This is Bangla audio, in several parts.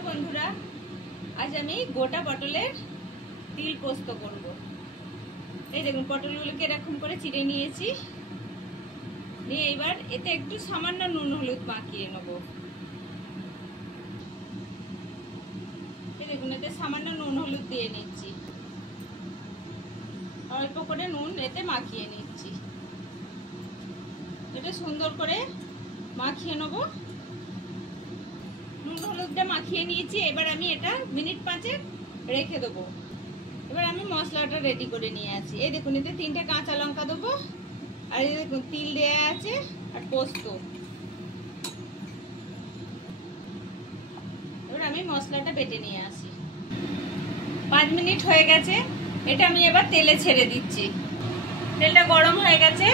হ্যালো বন্ধুরা, আজ আমি গোটা পটলের তিল পোস্ত করব। এই দেখুন, পটলগুলোকে এরকম করে চিড়ে নিয়েছি, নিয়ে এবার এতে একটু সামান্য নুন হলুদ মাখিয়ে নেব। এই দেখুন, এতে সামান্য নুন হলুদ দিয়ে নিচ্ছি, অল্প করে নুন এতে মাখিয়ে নিচ্ছি। এটা সুন্দর করে মাখিয়ে নেব। নুন হলুদটা মাখিয়ে নিয়েছি, এবার আমি এটা মিনিট 5 রেখে দেবো। এবার আমি মশলাটা রেডি করে নিয়ে আছি। এই দেখুন, এতে 3টে কাঁচা লঙ্কা দেবো, আর এই দেখুন তিল দেয়া আছে আর পোস্ত। এবার আমি মশলাটা বেটে নিয়ে আসি। 5 মিনিট হয়ে গেছে, এটা আমি এবার তেলে ছেড়ে দিচ্ছি। তেলটা গরম হয়ে গেছে,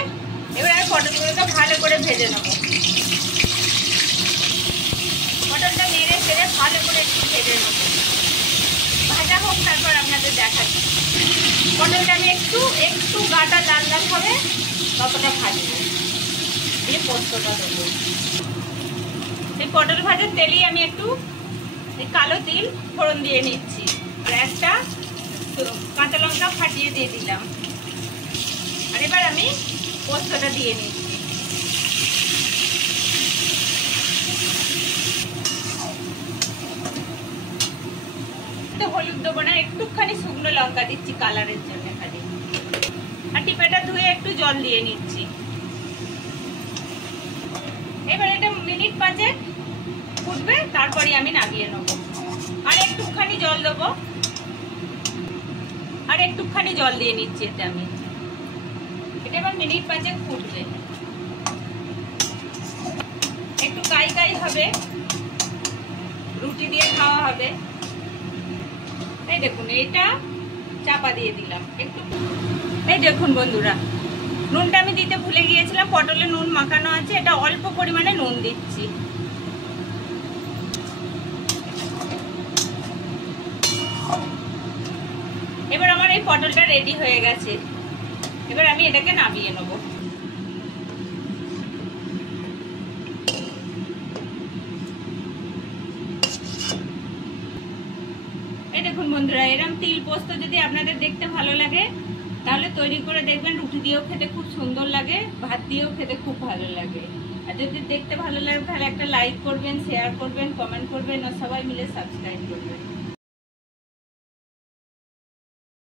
এবার আমি পটলগুলোকে ভালো করে ভেজে নেবো। পটলটা নেড়ে ছেড়ে ভালো করে একটু ভেজে নেবো, ভাজা হোক, তারপর আপনাদের দেখাচ্ছি। পটলটা আমি একটু গাটা লাল লাল হবে ততটা ভাজবো, দিয়ে পোস্তটা দেবো। এই পটল ভাজার তেলেই আমি একটু কালো তিল ফোড়ন দিয়ে নিচ্ছি, আর একটা কাঁচা লঙ্কা ফাটিয়ে দিয়ে দিলাম। আর এবার আমি পোস্তটা দিয়ে নিচ্ছি। হলুদ দেবো না, একটুখানি শুকনো লঙ্কা দিচ্ছি কালারের জন্য খালি। আর টিপেটা ধুয়ে একটু জল দিয়ে নিচ্ছি। এবার এটা মিনিট 5 ফুটবে, তারপরে আমি নামিয়ে নেবো। আর একটুখানি জল দেবো, আর একটুখানি জল দিয়ে নিচ্ছি এতে আমি। এটা এবার মিনিট 5 ফুটবে, একটু কাই কাই হবে, রুটি দিয়ে খাওয়া হবে। এই দেখুন, এটা চাপা দিয়ে দিলাম একটু। এই দেখুন বন্ধুরা, নুনটা আমি দিতে ভুলে গিয়েছিলাম, পটলে নুন মাখানো আছে, এটা অল্প পরিমাণে নুন দিচ্ছি। এবার আমার এই পটলটা রেডি হয়ে গেছে, এবার আমি এটাকে নামিয়ে নেব। এই দেখুন বন্ধুরা, এরকম তিল পোস্ত যদি আপনাদের দেখতে ভালো লাগে তাহলে তৈরি করে দেখবেন। রুটি দিয়েও খেতে খুব সুন্দর লাগে, ভাত দিয়েও খেতে খুব ভালো লাগে। আর যদি দেখতে ভালো লাগে তাহলে একটা লাইক করবেন, শেয়ার করবেন, কমেন্ট করবেন, আর সবাই মিলে সাবস্ক্রাইব করবেন।